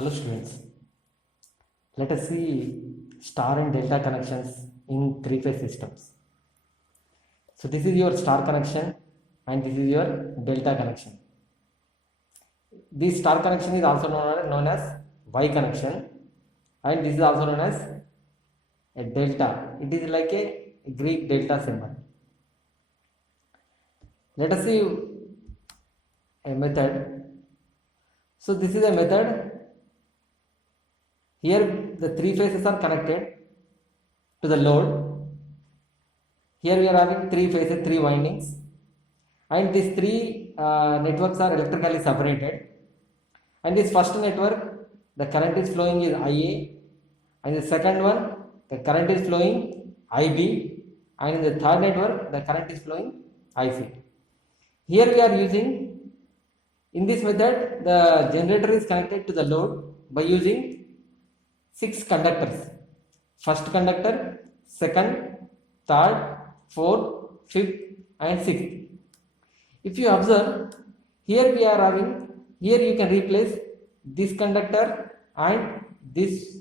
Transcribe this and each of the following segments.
Hello students, let us see star and delta connections in three-phase systems. So this is your star connection and this is your delta connection. This star connection is also known as Y connection and this is also known as a delta. It is like a Greek delta symbol. Let us see a method. So this is a method. Here the three phases are connected to the load. Here we are having three phases, three windings, and these three networks are electrically separated. And this first network, the current is flowing is IA, and the second one, the current is flowing IB, and in the third network, the current is flowing IC. Here we are using, in this method, the generator is connected to the load by using 6 conductors. First conductor, second, third, fourth, fifth and sixth. If you observe, here we are having, here you can replace this conductor and this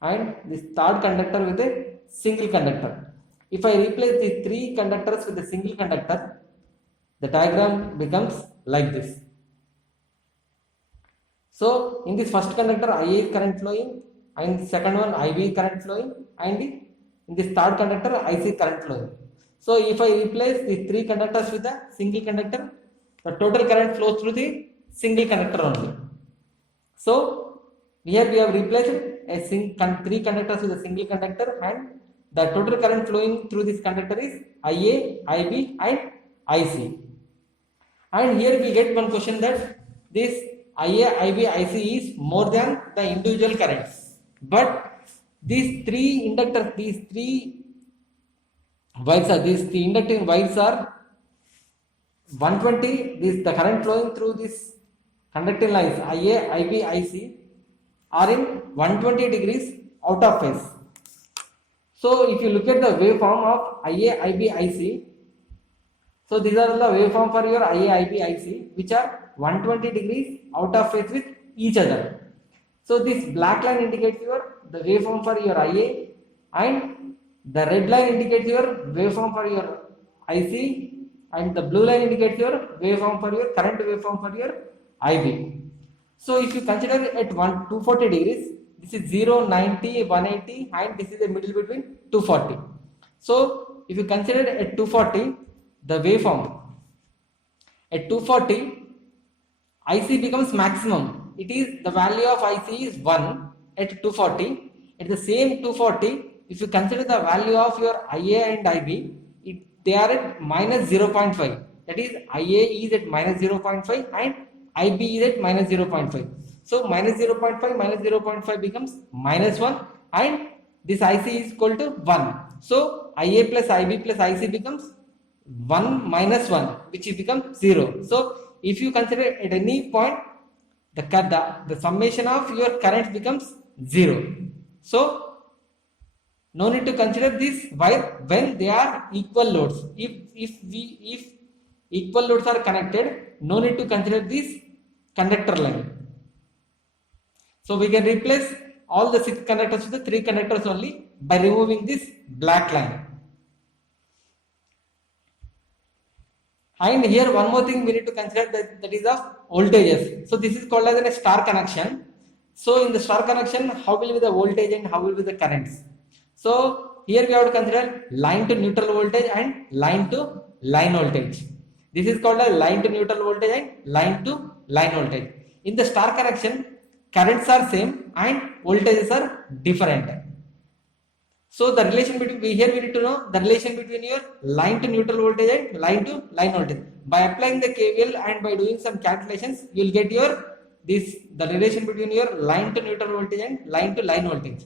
third conductor with a single conductor. If I replace these 3 conductors with a single conductor, the diagram becomes like this. So in this first conductor, IA is current flowing, and the second one IB is current flowing, and in this third conductor IC is current flowing. So if I replace these 3 conductors with a single conductor, the total current flows through the single conductor only. So here we have replaced a 3 conductors with a single conductor, and the total current flowing through this conductor is IA, IB and IC. And here we get one question that this IA, IB, IC is more than the individual currents. But these 3 inductors, these 3 wires are, these 3 inducting wires are 120, the current flowing through this conducting lines IA, IB, IC are in 120 degrees out of phase. So if you look at the waveform of IA, IB, IC, so these are the waveform for your IA, IB, IC which are 120 degrees out of phase with each other. So this black line indicates the waveform for your IA, and the red line indicates your waveform for your IC, and the blue line indicates your waveform for your current waveform for your IB. So if you consider at 240 degrees, this is 0, 90, 180 and this is the middle between 240. So if you consider at 240, the waveform at 240, IC becomes maximum. It is the value of IC is 1 at 240. At the same 240, if you consider the value of your IA and IB, they are at minus 0.5. That is, IA is at minus 0.5 and IB is at minus 0.5. So minus 0.5 becomes minus 1 and this IC is equal to 1. So IA plus IB plus IC becomes 1 minus 1, which becomes 0. So if you consider at any point, the summation of your current becomes 0. So no need to consider this wire when they are equal loads. If equal loads are connected, no need to consider this conductor line. So we can replace all the 6 conductors with the 3 conductors only by removing this black line. And here one more thing we need to consider, that is of voltages. So this is called as a star connection. So in the star connection, how will be the voltage and how will be the currents? So here we have to consider line to neutral voltage and line to line voltage. This is called a line to neutral voltage and line to line voltage. In the star connection, currents are same and voltages are different. So the relation between, here we need to know the relation between your line to neutral voltage and line to line voltage. By applying the KVL and by doing some calculations, you will get the relation between your line to neutral voltage and line to line voltage.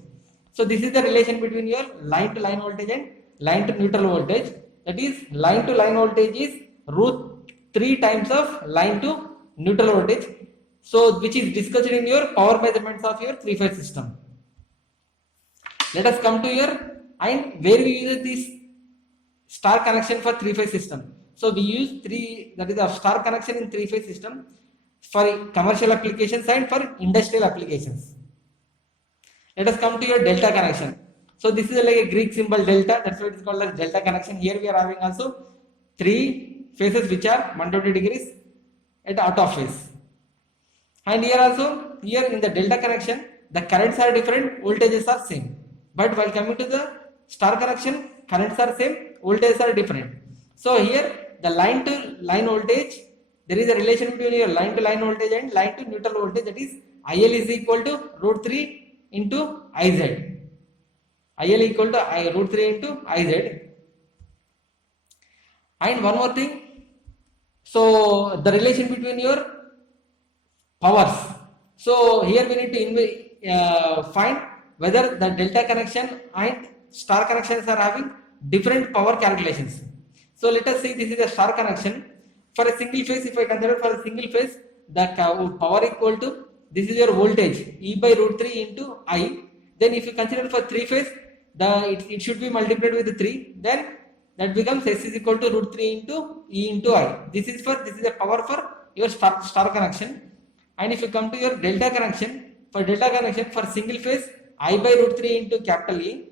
So this is the relation between your line to line voltage and line to neutral voltage. That is, line to line voltage is root 3 times of line to neutral voltage. So which is discussed in your power measurements of your 3-phase system. Let us come to here and where we use this star connection for 3-phase system. So we use that is a star connection in 3-phase system. for commercial applications and for industrial applications. Let us come to your delta connection. So this is like a Greek symbol delta, that's why it is called as delta connection. Here we are having also three phases which are 120 degrees at out of phase. And here also, here in the delta connection, the currents are different, voltages are same. But while coming to the star connection, currents are same, voltages are different. So here the line to line voltage, there is a relation between your line to line voltage and line to neutral voltage, that is IL is equal to root 3 into IZ. IL equal to root 3 into IZ. And one more thing, so the relation between your powers. So here we need to find whether the delta connection and star connections are having different power calculations. So let us see, this is a star connection. For a single phase, if I consider for a single phase, the power equal to, this is your voltage, E by root 3 into I. Then if you consider for three phase, it should be multiplied with 3. Then that becomes S is equal to root 3 into E into I. This is a power for your star connection. And if you come to your delta connection, for single phase, I by root 3 into capital E.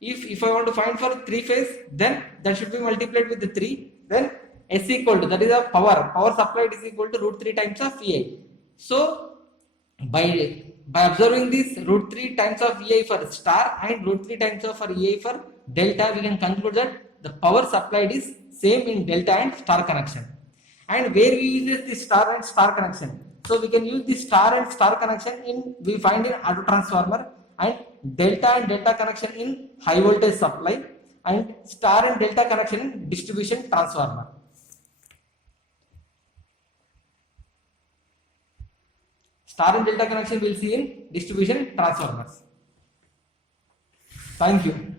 If I want to find for three phase, then that should be multiplied with the 3. Then S equal to, that is a power supplied is equal to root 3 times of VI. So by observing this root 3 times of VI for star and root 3 times of for EI for delta, we can conclude that the power supplied is same in delta and star connection. And where we use this star and star connection, so we can use the star and star connection we find in auto transformer, and delta connection in high voltage supply, and star and delta connection in distribution transformer. Star and delta connection we'll see in distribution transformers. Thank you.